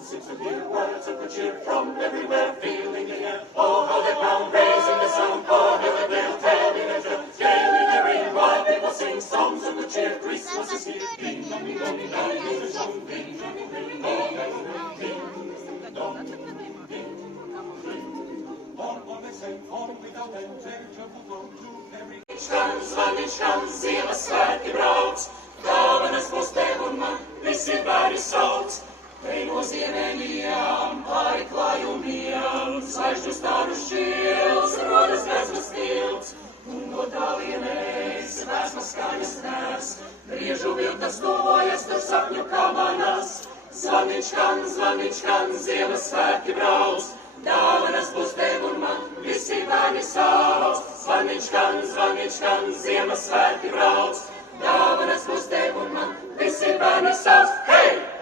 seems to hear words of good cheer from everywhere, feeling the air. Oh, how they pound, raising the sound, oh, hill and dale, telling a tale, gayly they ring, while people sing songs of good cheer. Christmas is here. Ding dong ding dong, ding is a song, ding dong ding dong, ding dong ding dong. On they sing, on without end, cheerful tone to every. Zvaničkan, Ziemassvētki brauc, dāvanas būs tev un man, visi bērni sauc. Te no ziemeļiem, pāri klājumiem, zvaigžņu staru šķils, rodas gaismas tilts, un no tālienēs vēsmas skaņas nes, briežu vilkas tuvojas, tur sapņu kamanas. Zvaničkan, zvaničkan, Ziemassvētki brauc, dāvanas būs tev un man, visi bērni sauc. Zvaničkan, zvaničkan, Ziemassvētki brauc, dāvanas būs tev un man, visi bērni sauc.